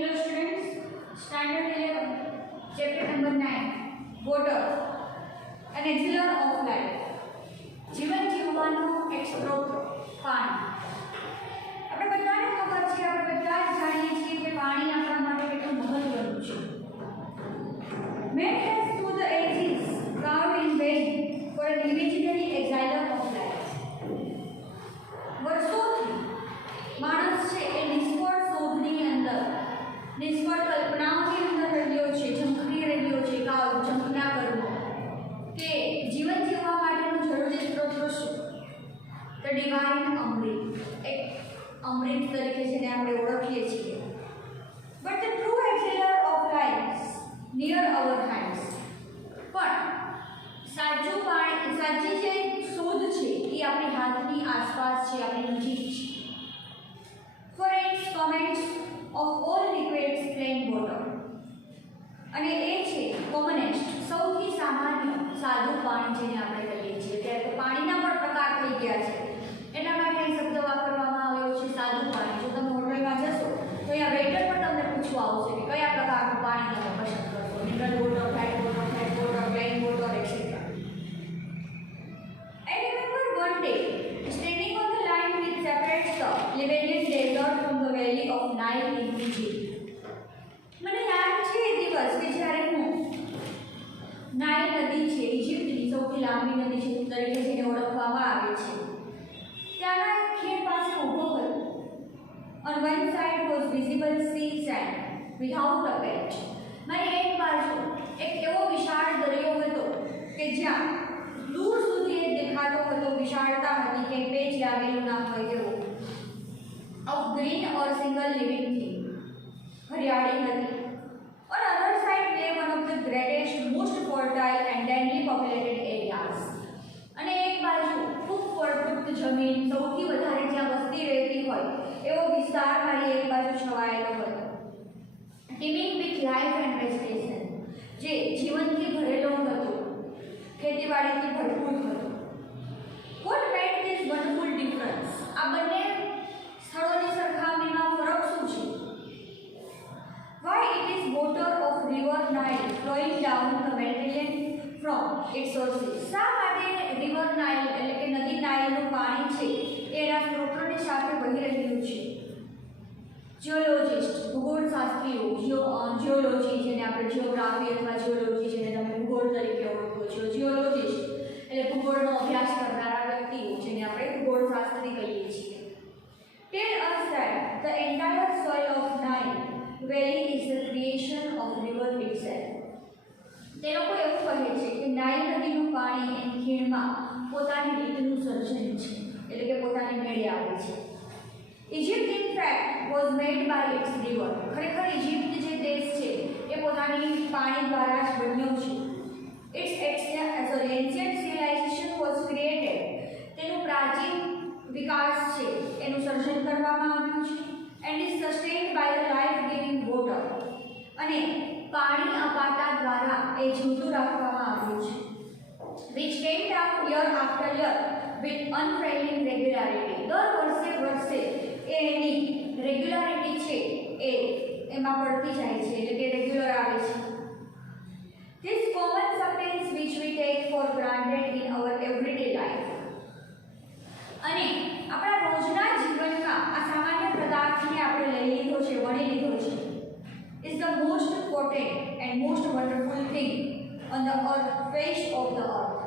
Hello students, Standard 11, Chapter number 9, Water, an auxiliary of life. જીવન જીવવાનો એક સ્ત્રોત પાણી. આપણે બધાને ખબર છે, આપણે બધા જ જાણીએ છીએ કે પાણી આપણા માટે કેટલું મહત્વનું છે. Man has through the ages carved in vain for an imaginary auxiliary of life. વર્ષોથી માણસ છે એ નિષ્ફળ શોધની અંદર, નિષ્ફળ કલ્પનાઓની અંદર રહ્યો છે, ઝંખી રહ્યો છે, ઝંખના કર્મો કે જીવન જીવવા માટેનું જરૂરી સ્ત્રોત શું? ધ ડિવાઇન અમૃત, એક અમૃત તરીકે જેને આપણે ઓળખીએ છીએ. બટ ધ ટ્રુ એક્સેલર of life near our hands. પણ સાચું પાણી, સાચી જે શોધ છે એ આપણી હાથની આસપાસ છે, આપણી નજીક છે. For its comments of all liquids plain water. અને એ છે કોમનેસ્ટ, સૌથી સામાન્ય સાદું પાણી જેને આપણે કહીએ છીએ. ત્યારે તો પાણીના પણ પ્રકાર થઈ ગયા છે, એના માટે અહીં શબ્દ વાપરવામાં આવ્યો છે સાદું પાણી. જો તમે હોટલમાં જશો તો અહીંયા વેઇટર પણ તમને પૂછવા આવશે કે કયા પ્રકારનું પાણી તમે પસંદ કરશો, mineral water, flat water, plane water, et cetera. I remember one day standing on the line which separates the Liberian desert from the valley of Nile in Egypt. મને યાદ છે એ દિવસ કે જ્યારે હું નાઇલ નદી છે, ઇજિપ્તની સૌથી લાંબી નદી છે તરીકે જેને ઓળખવામાં આવે છે, ત્યાંના એક ખીણ પાસે ઊભો હતો. On one side was visible sea sand without a patch. મારી એક બાજુ એક એવો વિશાળ દરિયો હતો કે જ્યાં દૂર સુધી એક દેખાતો હતો, વિશાળતા હતી કે પેચ લાગેલું ના હોય તેવું. Of green or single living thing, હરિયાળી હતી. On other side lay one of the greatest, most fertile and densely populated areas. અને એક બાજુ ખૂબ ફળદ્રુપ જમીન, સૌથી વધારે જ્યાં વસ્તી રહેતી હોય એવો વિસ્તાર મારી એક બાજુ છવાયેલો હતો. Teeming with life and vegetation, જે જીવનથી ભરેલો હતો, ખેતીવાડીથી ભરપૂર હતો. What made this wonderful difference? આ બંને સ્થળોની સરખામણીમાં ફરક શું છે? Why it is water of river Nile flowing down the Mediterranean from its sources? શા માટે river Nile એટલે કે નદી નાઇલનું પાણી છે એના સ્ત્રોતોની સાથે વહી રહ્યું છે? જીઓલોજિસ્ટ, ભૂગોળશાસ્ત્રીઓ, જીઓલોજી જેને આપણે જીઓગ્રાફી અથવા જીઓલોજી જેને તમે ભૂગોળ તરીકે ઓળખો છો, જીઓલોજિસ્ટ એટલે ભૂગોળનો અભ્યાસ કરનારા વ્યક્તિઓ જેને આપણે ભૂગોળશાસ્ત્રી કહીએ છીએ. Tell us that the entire soil of Nile valley is the creation of river itself. તે લોકો એવું કહે છે કે નાઇલ નદીનું પાણી એની ખીણમાં પોતાની રીતનું સર્જન છે, એટલે કે પોતાની મેળે આવે છે. Egypt in fact was made by its river. ખરેખર ઇજિપ્ત જે દેશ છે એ પોતાની પાણી દ્વારા જ બન્યો છે. Its ancient civilization was created. તેનું પ્રાચીન વિકાસ છે એનું સર્જન કરવામાં આવ્યું છે. And is sustained by the life-giving water. અને પાણી અપાતા દ્વારા એ જીવતું રાખવામાં આવ્યું છે. Which came down year after year with unfailing regularity. દર વર્ષે એની રેગ્યુલારિટી છે એ એમાં પડતી જાય છે, એટલે કે રેગ્યુલર આવે છે. This common substance which we take for granted in our everyday life. અને આપણા રોજના જીવનમાં આ સામાન્ય પદાર્થને આપણે લઈ લીધો છે, વણી લીધો છે. Is the most potent and most wonderful thing on the earth, face of the earth.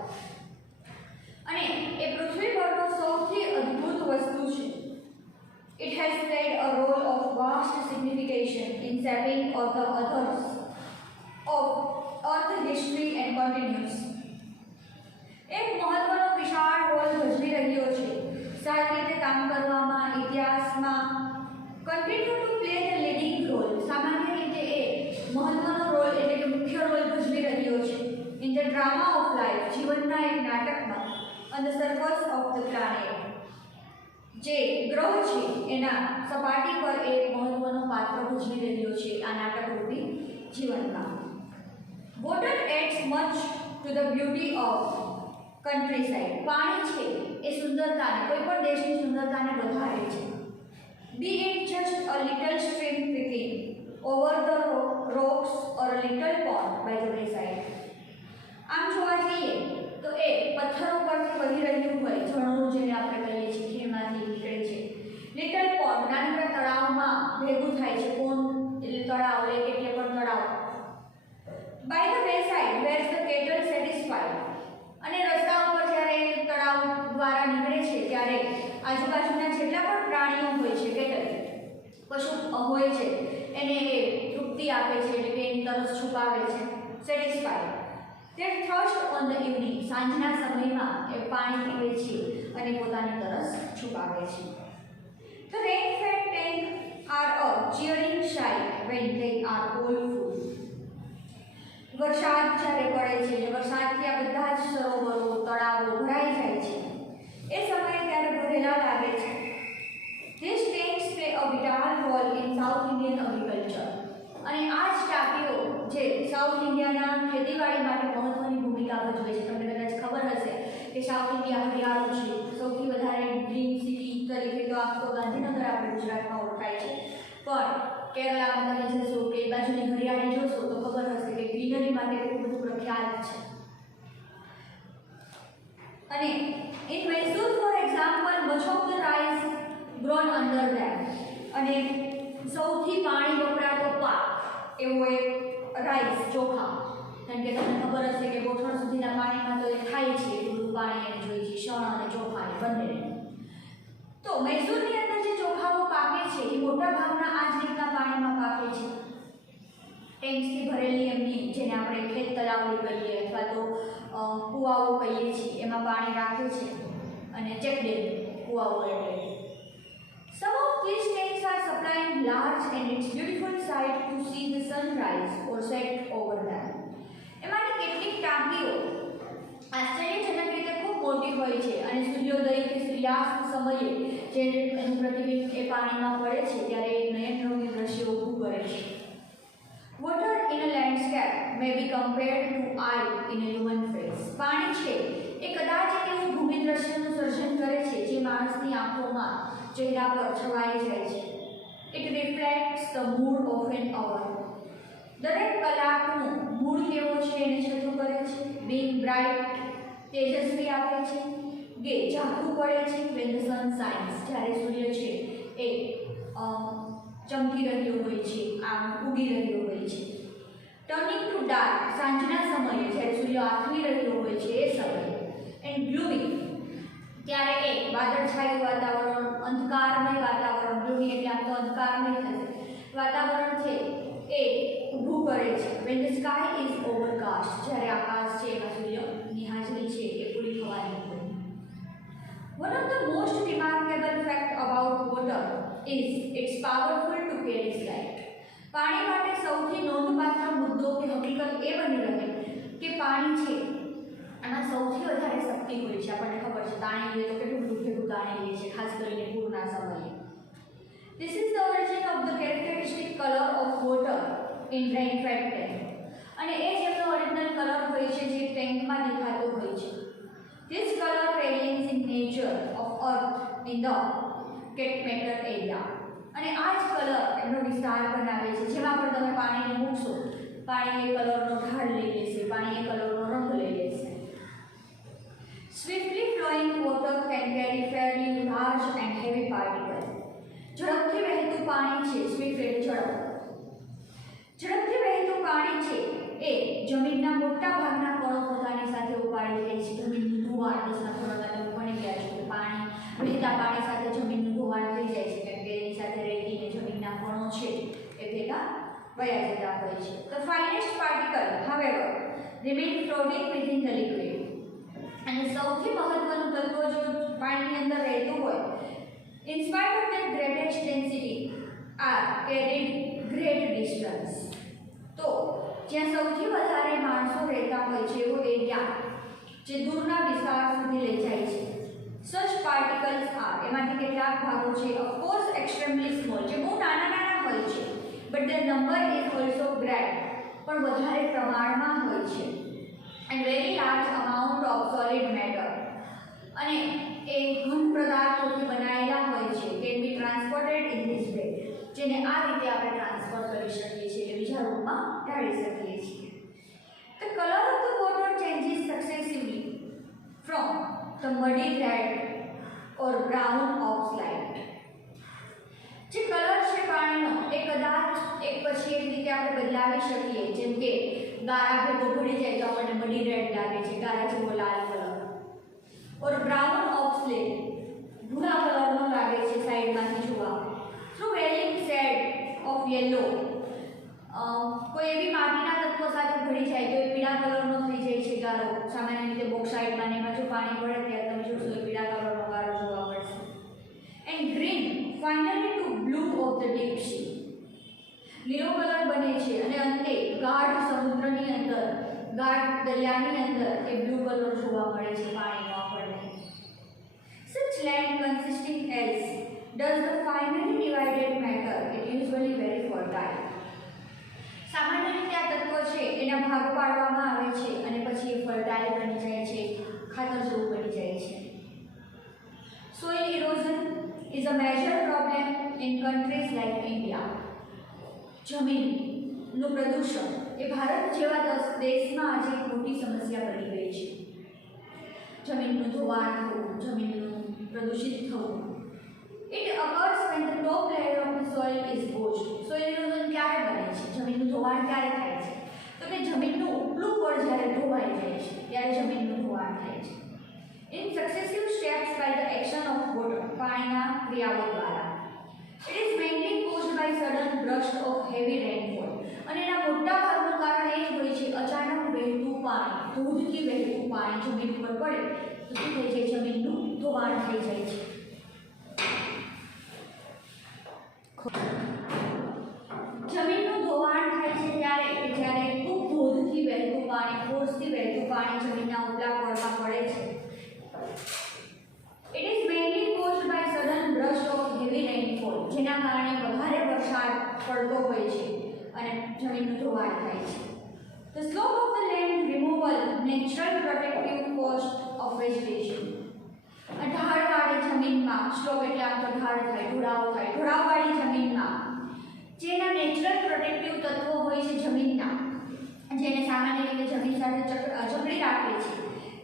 અને એ પૃથ્વી પરનો સૌથી અદ્ભુત વસ્તુ છે. It has played a role of vast signification in shaping of the others of earth history and continues. એક મહત્વનો વિશાળ role ભજવી રહ્યો છે સારી રીતે કામ કરવામાં, ઇતિહાસમાં continue to play the leading role. સામાન્ય રીતે એ મહત્વનો રોલ એટલે કે મુખ્ય રોલ ભજવી રહ્યો છે in the drama of life, જીવનના એક નાટકમાં, on the surface of the planet, જે ગ્રહ છે એના સપાટી પર એક મહત્વનો પાત્ર ભજવી રહ્યો છે આ નાટકરૂપી જીવનમાં. Water adds much to the beauty of countryside. પાણી છે એ સુંદરતાને, કોઈ પણ દેશની સુંદરતાને વધારે છે. Be it just a little stream picking over the rocks or a little pond by the wayside. આમ જોવા જઈએ તો એ પથ્થરો પરથી વહી રહ્યું હોય ઝરણું જેને આપણે કહીએ છીએ ખીણમાંથી નીકળે છે. લિટલ પોન્ડ નાનકડા તળાવમાં ભેગું થાય છે. પોન્ડ એટલે તળાવ, લેક એટલે પણ તળાવ. By the wayside where the cattle satisfied, અને રસ્તા ઉપર જ્યારે તળાવ દ્વારા નીકળે છે ત્યારે આજુબાજુના જેટલા પણ પ્રાણીઓ હોય છે, કેટલ પશુ હોય છે, એને એ તૃપ્તિ આપે છે, એટલે કે એની તરસ છુપાવે છે. Satisfied Their thirst on the evening, સાંજના સમયમાં એ પાણી પીવે છે અને પોતાની તરસ છુપાવે છે. The rain-fed tank are a cheering sight when they are all full. વરસાદ જ્યારે પડે છે, વરસાદથી આ બધા જ સરોવરો, તળાવો ભરાઈ જાય છે, એ સમયે ત્યારે ભરેલા લાગે છે. These tanks play a vital role in South Indian agriculture. અને આ જ ટાંકીઓ જે સાઉથ ઇન્ડિયાના ખેતીવાડી માટે મહત્વની ભૂમિકા ભજવે છે. તમને કદાચ ખબર હશે કે સાઉથ ઇન્ડિયા હરિયાળું છે. સૌથી વધારે ગ્રીન સિટી તરીકે તો આમ તો ગાંધીનગર આપણે ગુજરાતમાં ઓળખાય છે, પણ કેરળામાં તમે જશો કે એ બાજુની હરિયાળી જોશો તો ખબર હશે કે ગ્રીનરી માટે ખૂબ બધું પ્રખ્યાત છે. અને in Mysore for example much of the rice grown under them, અને સૌથી પાણી વપરાતો પાક એવો એક રાઈસ, ચોખા. કારણ કે તમને ખબર હશે કે ગોઠણ સુધીના પાણીમાં તો એ ખાય છે, એટલું પાણી એને જોઈએ છે, શણ અને ચોખાને બંને. તો મૈસૂરની અંદર જે ચોખાઓ પાકે છે એ મોટા ભાગના આ જ રીતના પાણીમાં પાકે છે. ટેન્ક્સથી ભરેલી એમની, જેને આપણે ખેત તળાવડી કહીએ અથવા તો કૂવાઓ કહીએ છીએ, એમાં પાણી રાખે છે. અને ચેકડેમ કૂવાઓ એટલે. Some of these tanks are supplying large and it's beautiful sight to see the sunrise or set over them. એમાંથી કેટલીક ટાંકીઓ આશ્ચર્યજનક રીતે ખૂબ મોટી હોય છે અને સૂર્યોદય કે સૂર્યાસ્ત સમયે જે એનું પ્રતિબિંબ એ પાણીમાં પડે છે ત્યારે એક નયનરમ્ય દ્રશ્ય ઊભું કરે છે. Water in a landscape may be compared to eye in a human face. પાણી છે એ કદાચ એવું ભૂમિ દ્રશ્યનું સર્જન કરે છે જે માણસની આંખોમાં, ચહેરા પર છવાઈ જાય છે. It reflects the mood of an hour. દરેક કલાકનું મૂડ કેવો છે એને છતું કરે છે. Being bright, તેજસ્વી આપે છે. ગે, ઝાંખું પડે છે. When the sun shines, જ્યારે સૂર્ય છે એ ચમકી રહ્યો હોય છે, આમ ઉગી રહ્યો હોય છે. Turning to dark, સાંજના સમયે જ્યારે સૂર્ય આથમી રહ્યો હોય છે એ સમયે. And gloomy, ત્યારે એ વાદળછાયું વાતાવરણ, અંધકારમય વાતાવરણ, ગ્લુમી એટલે આમ તો અંધકારમય થશે, વાતાવરણ છે એ ઊભું કરે છે. When the sky is overcast, જ્યારે આકાશ છે એમાં સૂર્યની હાજરી છે એ પૂરી થવાની હોય. One of the most remarkable fact about water is its powerful to carry light. પાણી માટે સૌથી નોંધપાત્ર મુદ્દો કે હકીકત એ બની રહે કે પાણી છે આમાં સૌથી વધારે શક્તિ હોય છે. આપણને ખબર છે તાણી લઈએ તો કેટલું બધું ભેગું તાણી લઈએ છે, ખાસ કરીને પૂરના સમયે. This is the origin of the characteristic color of water in rain-fed tank. અને એ જ એમનો ઓરિજિનલ કલર હોય છે જે ટેન્કમાં દેખાતો હોય છે. This color variance in nature of earth in the cat matter area. અને આ જ કલર એમનો વિસ્તાર બનાવે છે. જેમાં પણ તમે પાણીને મૂકશો, પાણી એ કલરનો ઢાળ લઈ લેશે, પાણી એ કલરનો રંગ લઈ લેશે. Swiftly flowing water can carry fairly large and heavy particles. ઝડપથી વહેતું પાણી છે, સ્વિફ્ટ એટલે ઝડપ. ઝડપથી વહેતું પાણી છે એ જમીનના મોટા ભાગના કણો પોતાની સાથે ઉપાડી લે છે. જમીનનું ધોવાણ, દસમા ધોરણમાં તમે ભણી ગયા છો કે પાણી, વહેતા પાણી સાથે જમીનનું ધોવાણ થઈ જાય છે, કેમ કે એની સાથે રેતી અને જમીનના કણો છે એ ભેગા વયા જતા હોય છે. The finest particle, however, remain floating within the liquid. અને સૌથી મહત્વનું તત્વ જો પાણીની અંદર રહેતું હોય, in spite of their greatest density, are carried great distance. તો જ્યાં સૌથી વધારે માણસો રહેતા હોય છે એવો એરિયા જે દૂરના વિસ્તાર સુધી લઈ જાય છે. Such particles are, એમાંથી કેટલાક ભાગો છે of course extremely small, જે બહુ નાના નાના હોય છે, but their number is also great, પણ વધારે પ્રમાણમાં હોય છે. And very large amount of solid matter, અને એ ઘન પદાર્થોથી બનાવેલા હોય છે. Can be transported in this way, જેને આ રીતે આપણે ટ્રાન્સફર કરી કરી શકીએ છીએ, એટલે બીજા રૂપમાં ઢાળી શકીએ છીએ. The color of the water changes successively from the muddy red or brown oxide. જે કલર છે પાણીનો એ કદાચ એક પછી એક રીતે આપણે બદલાવી શકીએ, જેમ કે ગારા ભેગો ભળી જાય તો આપણને મડી રેડ લાગે છે, ગારા જેવો લાલ કલર, ઓર બ્રાઉન ઓક્સલેટ ભૂરા કલરનો લાગે છે સાઈડમાંથી જોવા, through varying shade of yellow કોઈ એવી માટીના તત્વો સાથે ભળી જાય તો એ પીળા કલરનો થઈ જાય છે ગારો. સામાન્ય રીતે બોક્સાઇટમાં ને એમાં જો પાણી પડે ત્યારે તમે જોશો એ પીળા કલરનો ગારો જોવા મળશે. And green finally to blue of the deep sea. લીલો કલર બને છે અને અંતે ગાઢ સમુદ્રની અંદર, ગાઢ દરિયાની અંદર એ બ્લુ કલર જોવા મળે છે પાણીનો આપણને. Such land consisting as does the finely divided matter it usually very fertile. સામાન્ય રીતે આ તત્વો છે એના ભાગ પાડવામાં આવે છે અને પછી એ ફર્ટાઇલ બની જાય છે, ખાતર જેવું બની જાય છે. Soil erosion is a major problem in countries like India. જમીનનું પ્રદૂષણ એ ભારત જેવા દેશમાં આજે એક મોટી સમસ્યા બની ગઈ છે. જમીનનું ધોવાણ થવું, જમીનનું પ્રદૂષિત થવું. It occurs when the top layer of the soil is washed. Soil erosion ક્યારે બને છે, જમીનનું ધોવાણ ક્યારે થાય છે? તો કે જમીનનું ઉપલું પડ જ્યારે ધોવાઈ જાય છે ત્યારે જમીનનું ધોવાણ થાય છે. In successive steps by the action of water, પાણીના ક્રિયાઓ દ્વારા. It is mainly caused by sudden burst of heavy rainfall. અને એના મોટા ભાગનું કારણ એ જ હોય છે અચાનક વહેતું પાણી, ધોધથી વહેતું પાણી જમીન ઉપર પડે તો શું થઈ જાય, જમીનનું ધોવાણ થઈ જાય છે. જમીનનું ધોવાણ થાય છે ત્યારે જ્યારે ખૂબ ધોધથી વહેતું પાણી, ફોર્સથી વહેતું પાણી જમીનના ઉપલા પળમાં પડે છે. It is mainly caused by sudden burst of heavy rainfall. જેના કારણે વધારે વરસાદ પડતો હોય છે અને જમીનનું ધોવાણ થાય છે. The slope of the land removal natural protective cost of vegetation. ઢાળવાળી જમીનમાં, સ્લોપ એટલે આમ તો ઢાળ થાય, ઢોળાવ થાય, ઢોળાવવાળી જમીનમાં જેના નેચરલ પ્રોટેક્ટિવ તત્વો હોય છે જમીનના, જેને સામાન્ય રીતે જમીન સાથે જકડી રાખે છે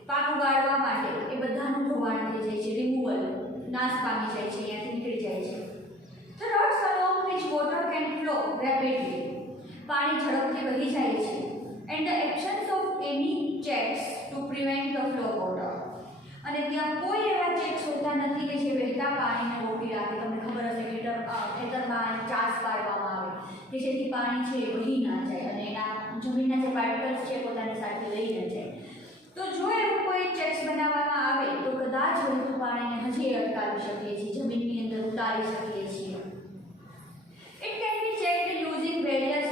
પાક ઉગાડવા માટે, એ બધાનું ધોવાણ થઈ જાય છે, રિમૂવલ, નાશ પામી જાય છે, અહીંયાથી નીકળી જાય છે. The roads along which water can flow rapidly. પાણી ઝડપથી વહી જાય છે. And the absence of any checks to prevent the flow of water. અને ત્યાં કોઈ એવા ચેક્સ હોતા નથી કે જે વહેતા પાણીને રોકી રાખે. તમને ખબર હશે કે ખેતરમાં ચાસ પાડવામાં આવે કે જેથી પાણી છે એ વહી ના જાય અને એના જમીનના જે પાર્ટિકલ્સ છે પોતાની સાથે લઈ ન જાય. તો જો એવું કોઈ ચેક્સ બનાવવામાં આવે તો કદાચ વહેતું પાણીને હજી અટકાવી શકીએ છીએ, જમીનની અંદર ઉતારી શકીએ છીએ. It can be checked using various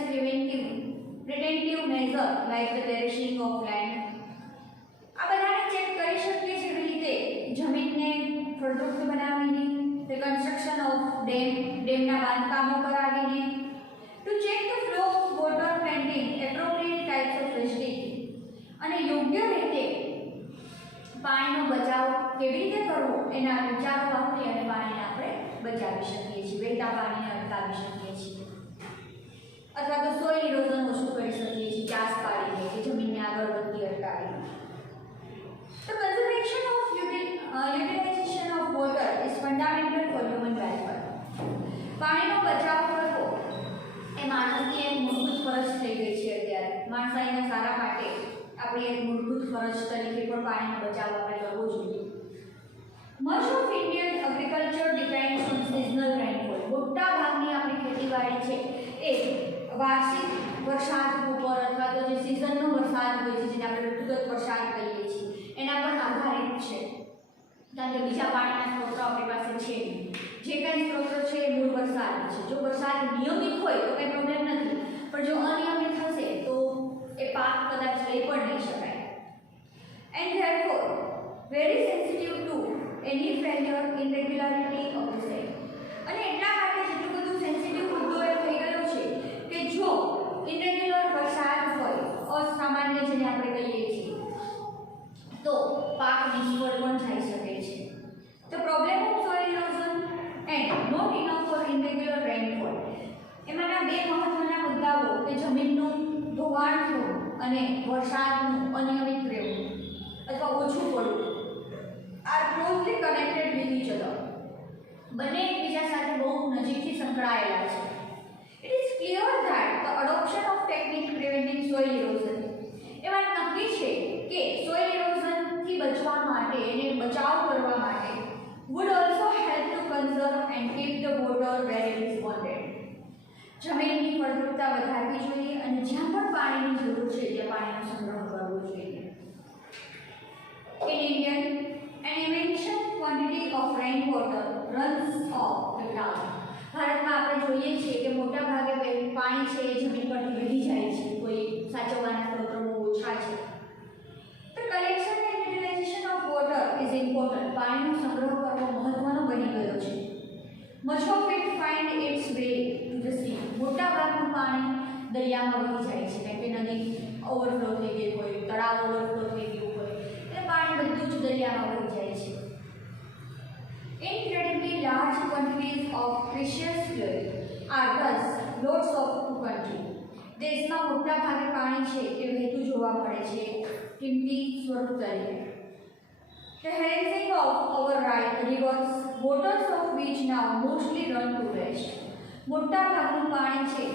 preventive measures like the terracing of land. આ બધાને ચેક કરી શકીએ છીએ એવી રીતે જમીનને ફળદ્રુપ બનાવીને, the construction of ડેમના બાંધકામો કરાવીને, to check the flow of water planting appropriate types of vegetation. અને યોગ્ય રીતે પાણીનો બચાવ કેવી રીતે કરવો એના વિચારો વાપરી અને પાણીને આપણે બચાવી શકીએ છીએ, વહેતા પાણીને અટકાવી શકીએ છીએ, અથવા તો સોઇલ ઇરોઝન ઓછું કરી શકીએ છીએ ચાસ પાડીને કે જમીનને આગળ વધતી અટકાવીને. The conservation of utilization of water is fundamental for human welfare. પાણીનો બચાવ કરવો એ માણસની એક મૂળભૂત ફરજ થઈ ગઈ છે અત્યારે. માણસાઈના સારા માટે આપણી એક મૂળભૂત ફરજ તરીકે પણ પાણીનો બચાવ આપણે કરવો જોઈએ. Much of Indian agriculture depends on seasonal rainfall. મોટા ભાગની આપણી ખેતીવાડી છે એ વાર્ષિક વરસાદ ઉપર અથવા તો જે સિઝનનો વરસાદ હોય છે જેને આપણે ઋતુગત વરસાદ કહીએ છીએ એના પર આધારિત છે. કારણ કે બીજા પાણીના સ્ત્રોતો આપણી પાસે છે નહીં. જે કાંઈ સ્ત્રોતો છે એ મૂળ વરસાદ છે. જો વરસાદ નિયમિત હોય તો કંઈ પ્રોબ્લેમ નથી, પણ જો અનિયમિત હશે તો એ પાક કદાચ લઈ પણ નહીં શકાય. And therefore very sensitive to any failure irregularity of the same. અને એટલા માટે જેટલું બધું સેન્સિટિવ મુદ્દો એ થઈ ગયો છે કે જો ઇરેગ્યુલર વરસાદ હોય, અસામાન્ય જેને આપણે કહીએ છીએ, તો પાક નિષ્ફળ પણ થઈ શકે છે. The problem of soil erosion and not enough for irregular rainfall. એમાંના બે મહત્વના ઓછું પડવું are closely connected with each other. બંને એકબીજા સાથે બહુ નજીકથી સંકળાયેલા છે. It is clear that the adoption of technique preventing soil erosion એ વાત નક્કી છે કે soil erosion થી બચવા માટે અને બચાવ કરવા માટે would also help to conserve and keep the water where it is wanted. જમીનની ફળદ્રુપતા વધારવી જોઈએ અને જ્યાં પણ પાણીની જરૂર છે ત્યાં પાણીનો સંગ્રહ કરવો જોઈએ. In India, an immense quantity of rainwater runs off the ground. ભારતમાં આપણે જોઈએ છીએ કે મોટા ભાગે પાણી છે એ જમીન પરથી વહી જાય છે. કોઈ સાચવવાના સ્ત્રોતો બહુ ઓછા છે. The collection and utilization of water is important. પાણીનો સંગ્રહ કરવો મહત્વનો બની ગયો છે. Much of it find its way to the sea. મોટા ભાગનું પાણી દરિયામાં વહી જાય છે કારણ કે નદી ઓવરફ્લો થઈ ગઈ હોય, તળાવ ઓવરફ્લો થઈ ગયું હોય એટલે પાણી બધું જ દરિયામાં વહી જાય છે. Incredibly large quantities of precious fluid are thus loads of the country. દેશમાં મોટા ભાગે પાણી છે એ વહેતું જોવા મળે છે કિંમતી સ્વરૂપ તરીકે. The harassing of our rivers, waters of which now mostly run to waste. મોટા ભાગનું પાણી છે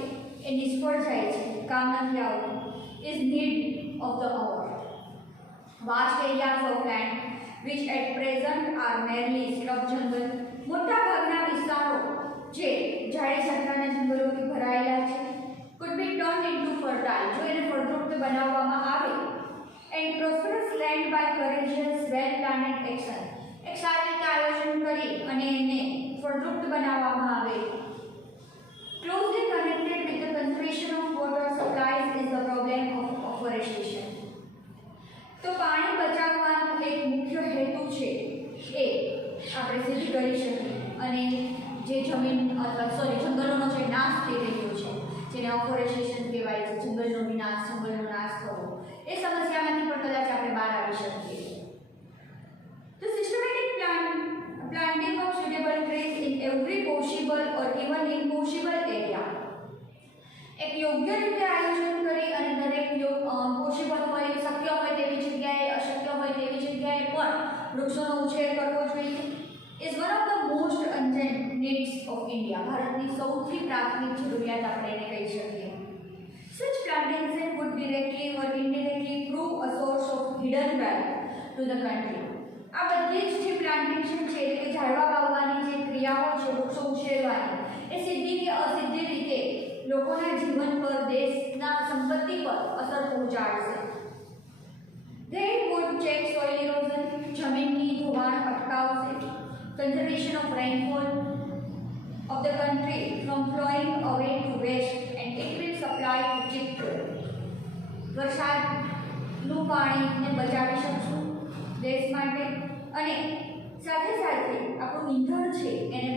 એ નિષ્ફળ જાય છે, કામ નથી આવતું. Is need of the hour. Vast areas of land which at present are merely set of jungle. મોટા ભાગના વિસ્તારો જે જાડી ઝાડના જંગલોથી ભરાયેલા છે could be turned into fertile. જો એને ફળદ્રુપ બનાવવામાં આવે and prosperous land by courageous well planned action. એક સારી રીતે આયોજન કરી અને એને ફળદ્રુપ બનાવવામાં આવે. Closely connected with the conservation of water supplies is the problem of afforestation. તો પાણી બચાવવાનો એક મુખ્ય હેતુ છે એ આપણે સિદ્ધ કરી શકીએ અને જે જમીન અથવા જંગલોનો જે નાશ થઈ રહ્યો છે જેને અફોરેસ્ટેશન કહેવાય છે, જંગલનો વિનાશ, જંગલનો નાશ થવો, એ સમસ્યામાંથી પણ કદાચ આપણે બહાર આવી શકીએ. The systematic planting of suitable trees in every possible or even impossible area. એક યોગ્ય રીતે આયોજન કરી અને દરેક પોસિબલ હોય, શક્ય હોય તેવી જગ્યાએ, અશક્ય હોય તેવી જગ્યાએ પણ વૃક્ષોનો ઉછેર કરવો જોઈએ. is one of the most urgent needs of India. ભારતની સૌથી પ્રાથમિક જરૂરિયાત આપણે એને કહી શકીએ. Such plantation would directly or indirectly prove a source of hidden wealth to the country. આ બધી જ જે પ્લાન્ટેશન છે એટલે કે ઝાડવા વાવવાની જે ક્રિયાઓ છે, વૃક્ષો ઉછેરવાની, એ સીધી કે અસીધી રીતે લોકોના જીવન પર, દેશના સંપત્તિ પર અસર પહોંચાડશે. They would check soil erosion, જમીનની ધોવાણ અટકાવશે. Conservation of rainfall of the country from flowing away to waste and it will supply to cheap fuel. વરસાદનું પાણીને બચાવી શકશું દેશ માટે અને સાથે સાથે આપણું ઈંધણ છે એને